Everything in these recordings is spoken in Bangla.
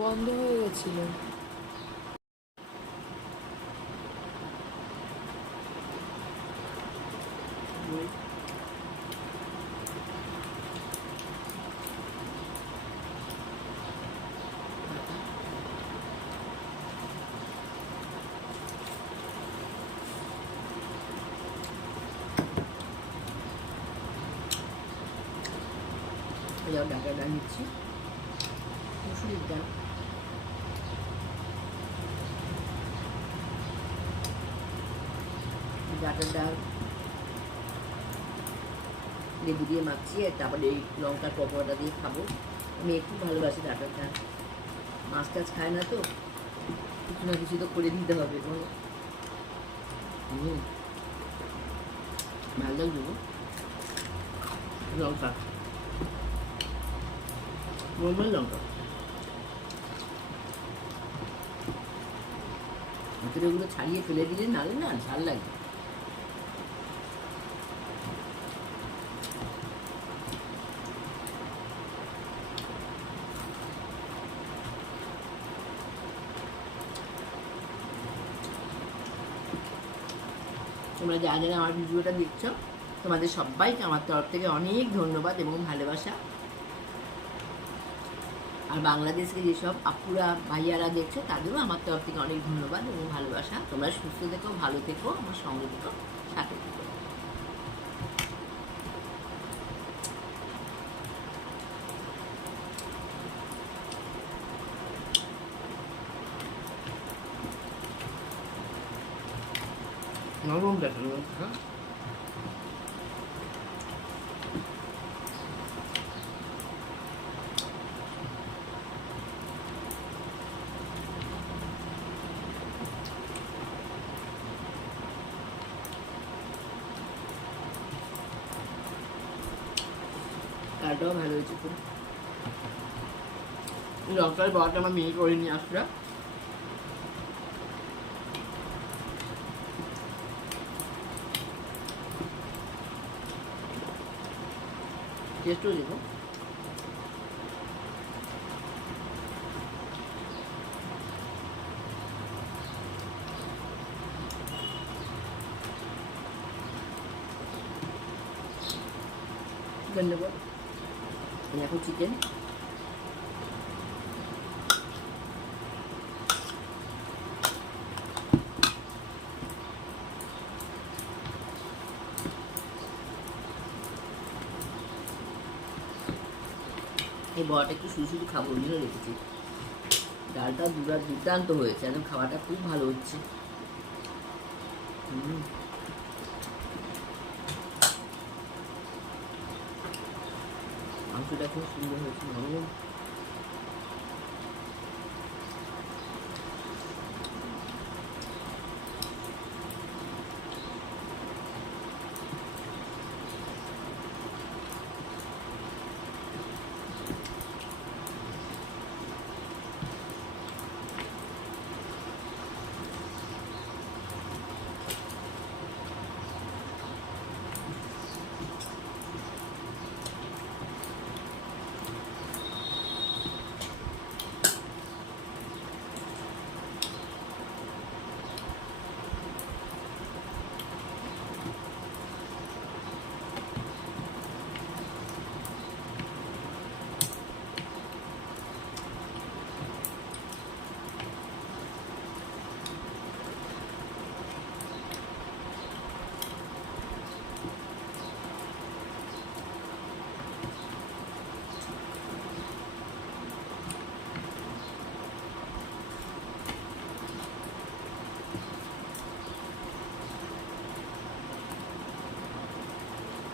বন্ধ হয়ে গেছিল। ডাটা ডাল নিচ্ছি, মুসুরির ডাল। ডাটার ডাল লেবু দিয়ে মাখছি, আর তারপরে এই লঙ্কার পকোড়াটা দিয়ে খাবো। আমি একটু ভালোবাসি ডাটার ডাল। মাছ টাছ খায় না তো, কিছু না কিছু তো করে দিতে হবে বলো। ভালো লাগবে লঙ্কা, নর্মাল লঙ্কা। ভিতরে ওগুলো ছাড়িয়ে ফেলে দিলে নালে না ঝাল লাগে। তোমরা যারা যারা আমার ভিডিওটা দেখছো, তোমাদের সবাইকে আমার তরফ থেকে অনেক ধন্যবাদ এবং ভালোবাসা। আর বাংলাদেশকে যেসব আপুরা ভাইয়ারা দেখছো, তাদেরও আমার তরফ থেকে অনেক ধন্যবাদ এবং ভালোবাসা। তোমরা সুস্থ থেকো, ভালো থেকো, আমার সঙ্গে থেকো, সাথে থেকো। নরম দেখানো হ্যাঁ। ডালটাও ভালো হয়েছে খুব। লঙ্কার বড়াটা আমার মেয়ে করে নিয়ে আসলো। টেস্টও দেবো। চিকেন দেবো, এখন চিকেন। এই বড়াটা একটু শুধু শুধু খাবো ওই জন্য রেখেছি। ডালটা দুর্দান্ত হয়েছে, একদম খাওয়াটা খুব ভালো হচ্ছে। মাংসটা খুব সুন্দর হয়েছে, নরম।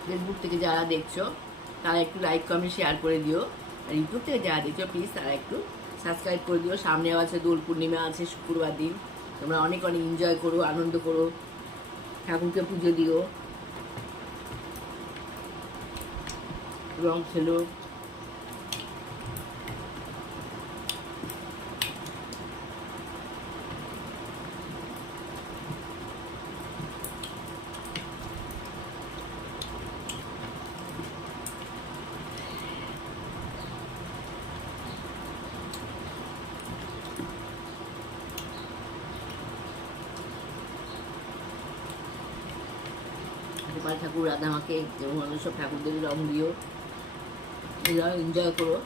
ফেসবুক থেকে যারা দেখছো তারা একটু লাইক কমেন্ট শেয়ার করে দিও, আর ইউটিউব থেকে যারা দেখছো প্লিজ তারা একটু সাবস্ক্রাইব করে দিও। সামনে আছে দোল পূর্ণিমা, আছে শুক্রবার দিন। তোমরা অনেক অনেক এনজয় করো, আনন্দ করো, ঠাকুরকে পুজো দিও, রং খেলো। মঙ্গলা ঠাকুর, রাধা মাকে এবং অন্য সব ঠাকুরদের রং দিও, এনজয় করো।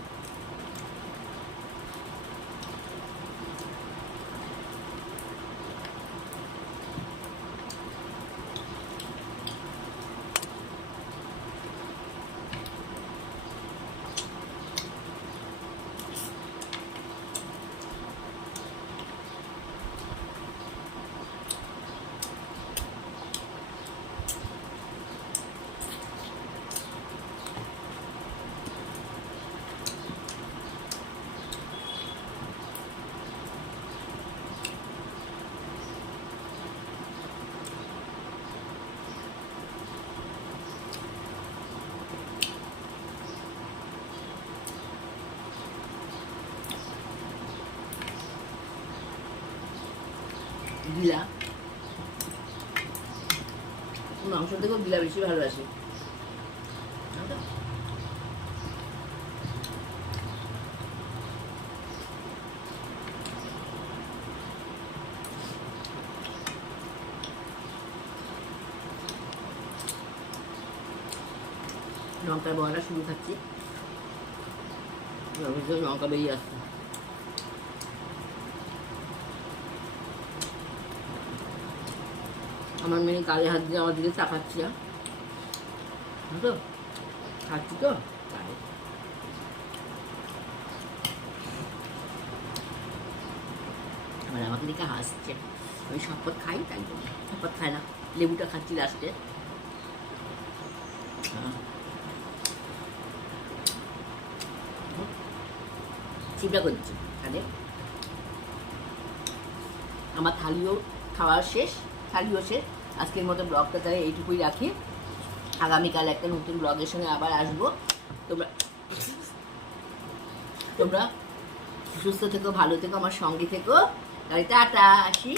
গিলা মাংস থেকেও গিলা বেশি ভালোবাসি। লঙ্কার বড়াটা শুরু খাচ্ছি, লঙ্কা বেরিয়ে আসছে। আমার মেয়ে গালে হাত দিয়ে আমার দিকে তাকাচ্ছি না তো, খাচ্ছি তো তাই। মানে আমাকে দেখে হাসছে, আমি শপথ খাই তাই জন্য। শপথ খাই না, লেবুটা খাচ্ছি লাস্টে। চিপটা করছি তাহলে আমার থালিও খাওয়া শেষ, থালিও শেষ। আজকের মতো ব্লগটা তাহলে এইটুকুই রাখি। আগামীকাল একটা নতুন ব্লগের সঙ্গে আবার আসবো। তোমরা সুস্থ থেকো, ভালো থেকো, আমার সঙ্গে থেকো। তাই টাটা, আসি।